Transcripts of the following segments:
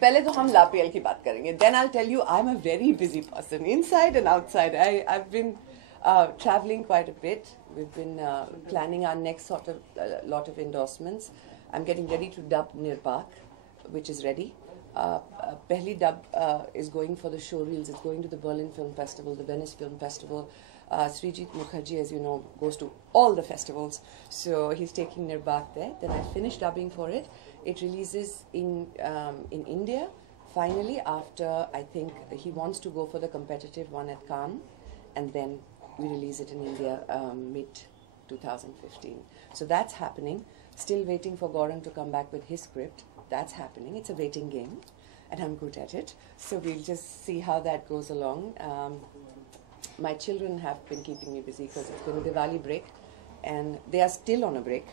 पहले तो हम लापीएल की बात करेंगे. Then I'll tell you I'm a very busy person, inside and outside. I've been traveling quite a bit. We've been planning our next sort of lot of endorsements. I'm getting ready to dub Nirbak, which is ready. Pehli dub is going for the showreels. It's going to the Berlin Film Festival, the Venice Film Festival. Srijit Mukherjee, as you know, goes to all the festivals. So he's taking Nirbak there. Then I finished dubbing for it. It releases in India, finally, after, I think, he wants to go for the competitive one at Cannes. And then we release it in India mid-2015. So that's happening. Still waiting for Gaurang to come back with his script. That's happening. It's a waiting game. And I'm good at it. So we'll just see how that goes along. My children have been keeping me busy because it's been a Diwali break. And they are still on a break.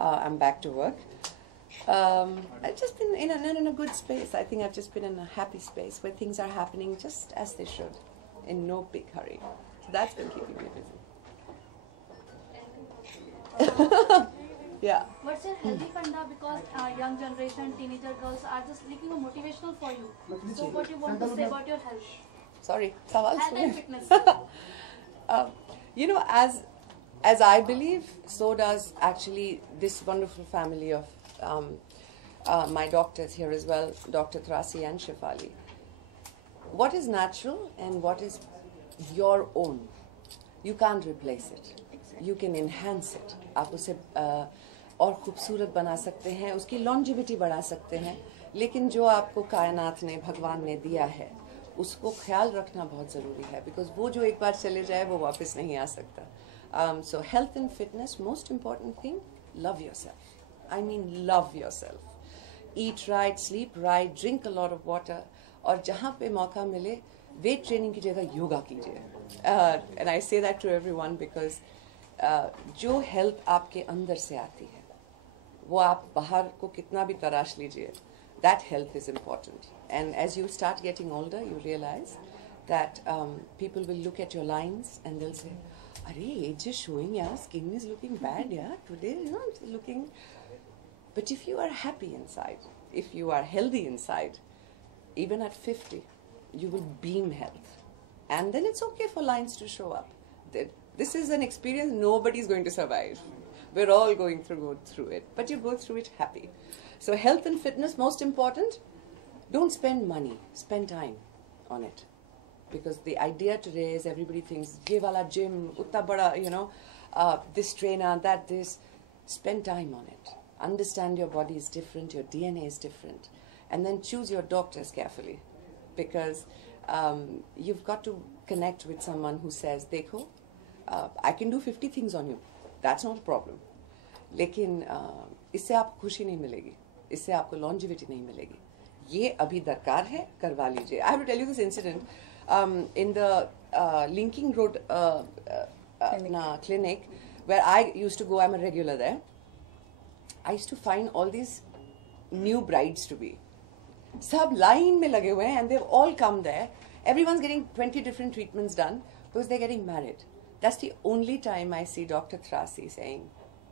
I'm back to work. I've just been in a good space. I think I've just been in a happy space where things are happening just as they should, in no big hurry. So that's been keeping me busy. Yeah. What's your healthy funda? Because young generation, teenager girls are just looking motivational for you. So what do you want to say about your health? Sorry, sawal Health and fitness. You know, as I believe, so does actually this wonderful family of my doctors here as well, Dr. Trasi and Shefali. What is natural and what is your own, you can't replace it. You can enhance it. आप उसे और खूबसूरत बना सकते हैं, उसकी longevity बढ़ा सकते हैं. लेकिन जो आपको कायनात ने, भगवान ने दिया है, उसको ख्याल रखना बहुत ज़रूरी है. Because वो जो एक बार चले जाए, वो वापस नहीं आ सकता. So health and fitness, most important thing, love yourself. I mean, love yourself. Eat right, sleep right, drink a lot of water. और जहाँ पे मौका मिले, weight training की जगह yoga कीजिए. And I say that to everyone because जो health आपके अंदर से आती है, वो आप बाहर को कितना भी तराश लीजिए, that health is important. And as you start getting older, you realize that people will look at your lines and they'll say, "Arey, age is showing, yeah, skin is looking bad, yeah, today, you know, it's looking." But if you are happy inside, if you are healthy inside, even at 50, you will beam health. And then it's okay for lines to show up. This is an experience nobody's going to survive. We're all go through it. But you go through it happy. So health and fitness, most important. Don't spend money. Spend time on it. Because the idea today is everybody thinks, ye wala gym, utta bada, you know, this trainer, that, this. Spend time on it. Understand your body is different, your DNA is different. And then choose your doctors carefully. Because you've got to connect with someone who says, dekho, I can do 50 things on you. That's not a problem. लेकिन इससे आपको खुशी नहीं मिलेगी, इससे आपको longevity नहीं मिलेगी. ये अभी दरकार है, करवा लीजिए. I have to tell you this incident. In the Linking Road clinic, where I used to go, I'm a regular there. I used to find all these new brides to be. सब line में लगे हुए हैं, and they've all come there. Everyone's getting 20 different treatments done because they're getting married. That's the only time I see Dr. Trasi saying,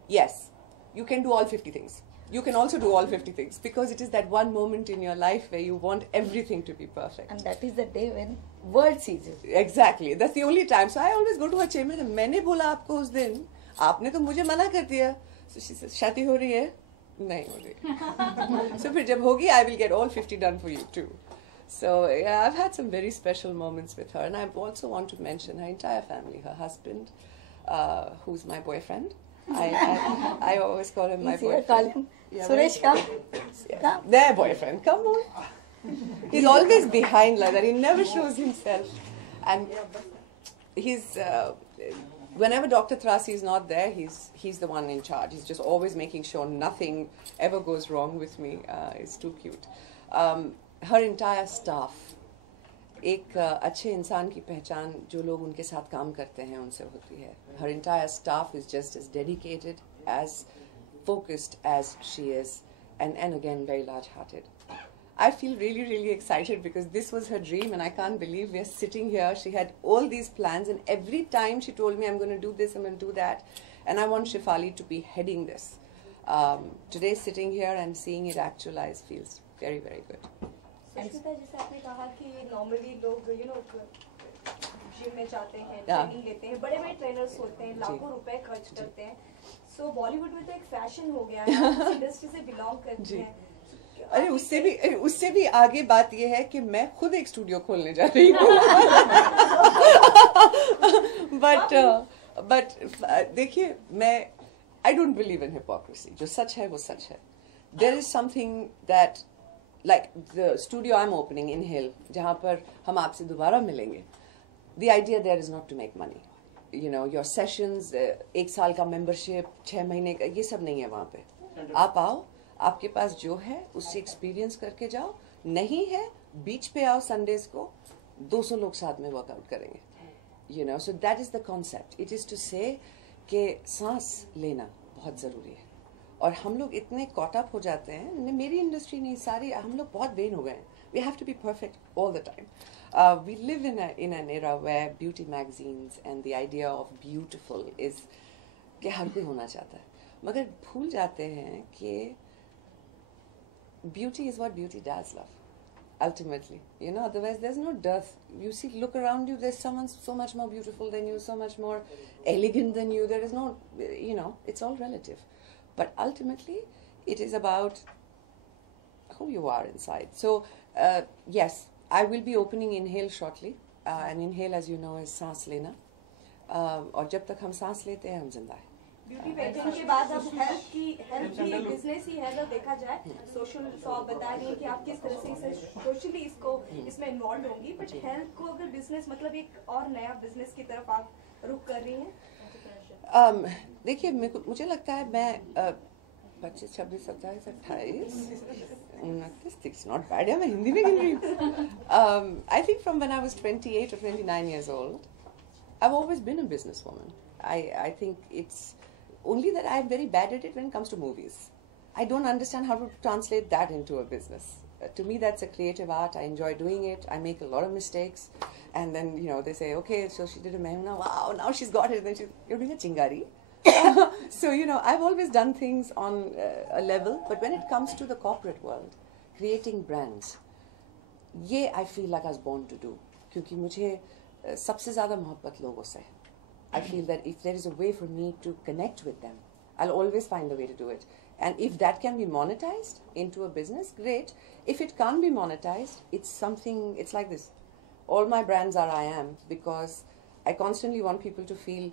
yes, you can do all 50 things. You can also do all 50 things because it is that one moment in your life where you want everything to be perfect. And that is the day when world sees you. Exactly. That's the only time. So I always go to her chamber and मैंने बोला आपको उस दिन, आपने तो मुझे मना कर दिया. So she says, शादी हो रही है? नहीं हो रही. So फिर जब होगी, I will get all 50 done for you too. So yeah, I've had some very special moments with her, and I also want to mention her entire family. Her husband, who's my boyfriend. I always call him my boyfriend. Call him. Yeah, Suresh, come. Yeah. Their boyfriend. Come on. He's always behind like that. He never shows himself. And he's whenever Dr. Trasi is not there, he's the one in charge. He's just always making sure nothing ever goes wrong with me. It's too cute. Her entire staff, एक अच्छे इंसान की पहचान जो लोग उनके साथ काम करते हैं उनसे होती है. Her entire staff is just as dedicated, as focused as she is, and again very large-hearted. I feel really, really excited because this was her dream, and I can't believe we're sitting here. She had all these plans, and every time she told me, I'm going to do this, I'm going to do that, and I want Shefali to be heading this. Today, sitting here and seeing it actualize feels very, very good. Sushmita, जैसे आपने कहा कि normally लोग gym में जाते हैं, Yeah. Training लेते हैं, बड़े बड़े ट्रेनर्स होते हैं, लाखों रुपए खर्च करते हैं. सो बॉलीवुड में तो एक फैशन हो गया है, आप इस इंडस्ट्री से बिलोंग करती हैं. अरे उससे भी आगे बात यह है कि मैं खुद एक स्टूडियो खोलने जा रही हूँ. बट देखिए, मैं I don't believe in hypocrisy. जो सच है वो सच है. There is something that like the studio I am opening in hill, जहाँ पर हम आपसे दोबारा मिलेंगे. The idea there is not to make money. You know, your sessions, 1 साल का मेंबरशिप, 6 महीने का, ये सब नहीं है वहाँ पे. आप आओ, आपके पास जो है उससे एक्सपीरियंस करके जाओ. नहीं है, बीच पे आओ संडेज को, 200 लोग साथ में वर्कआउट करेंगे. You know, so that is the concept. It is to say कि सांस लेना बहुत ज़रूरी है. और हम लोग इतने कॉट अप हो जाते हैं, मेरी इंडस्ट्री नहीं, सारी, हम लोग बहुत वेन हो गए हैं. We have to be perfect all the time. We live in an era where beauty magazines and the idea of beautiful is कि हर कोई होना चाहता है, मगर भूल जाते हैं कि beauty is what beauty does, love. Ultimately, you know, otherwise there's no dearth. You see, look around you, there's someone so much more beautiful than you, so much more elegant than you. There is no, you know, it's all relative. But ultimately, it is about who you are inside. So, yes, I will be opening Inhale shortly. And Inhale, as you know, is सांस लेना. और जब तक हम सांस लेते हैं, हम जिंदा हैं. ब्यूटी वेंचर के बाद अब हेल्थ भी एक बिजनेस ही है अगर देखा जाए. सोशल, तो आप बता रही हैं कि आप किस तरह से सोशली इसमें इन्वॉल्व होंगी, बट हेल्थ को अगर बिजनेस, मतलब एक और नया बिजनेस की तरफ आप रुख कर रही हैं. देखिए, मुझे लगता है मैं 25, 26, 27, 28, 29, it's not bad. मैं हिंदी में गिन रही हूँ. I think from when I was 28 or 29 years old, I've always been a businesswoman. I think it's only that I'm very bad at it when it comes to movies. I don't understand how to translate that into a business. To me, that's a creative art. I enjoy doing it. I make a lot of mistakes. And then, you know, they say, okay, so she did a Mehuna. Wow, now she's got it. Then you're doing a Chingari. So, you know, I've always done things on a level. But when it comes to the corporate world, creating brands, ये I feel like I was born to do. क्योंकि मुझे सबसे ज़्यादा मोहब्बत लोगों से. I feel that if there is a way for me to connect with them, I'll always find a way to do it. And if that can be monetized into a business, great. If it can't be monetized, it's something, it's like this. All my brands are I am, because I constantly want people to feel,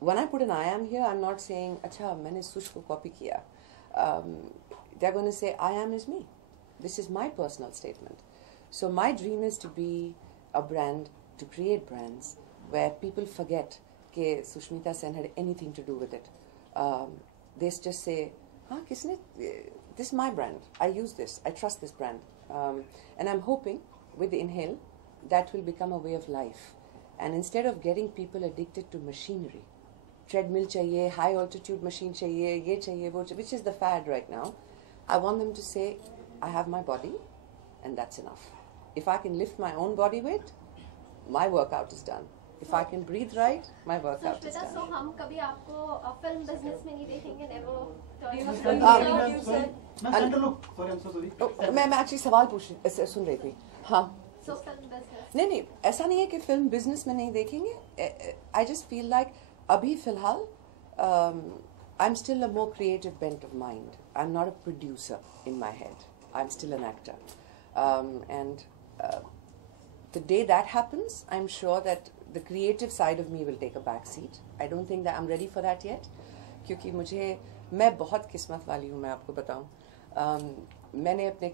when I put an I am here, I'm not saying, अच्छा मैंने सुश को copy किया. They're going to say, I am is me. This is my personal statement. So my dream is to be a brand, to create brands where people forget that Sushmita Sen had anything to do with it. They just say, हाँ किसने, this is my brand. I use this. I trust this brand. And I'm hoping with Inhale that will become a way of life. And instead of getting people addicted to machinery, treadmill chahiye, high altitude machine chahiye, ye chahiye, wo chahiye, which is the fad right now, I want them to say, I have my body and that's enough. If I can lift my own body weight, my workout is done. If I can breathe right, my workout is done. So हम कभी आपको film business में नहीं देखेंगे, never. मैं actually सवाल सुन रही थी. हाँ. So film business. नहीं, ऐसा नहीं है कि film business में नहीं देखेंगे. I just feel like अभी फिलहाल I'm still a more creative bent of mind. I'm not a producer in my head. I'm still an actor. And the day that happens, I'm sure that the creative side of me will take a back seat. I don't think that I'm ready for that yet. क्योंकि मैं बहुत किस्मत वाली हूँ, मैं आपको बताऊँ. मैंने अपने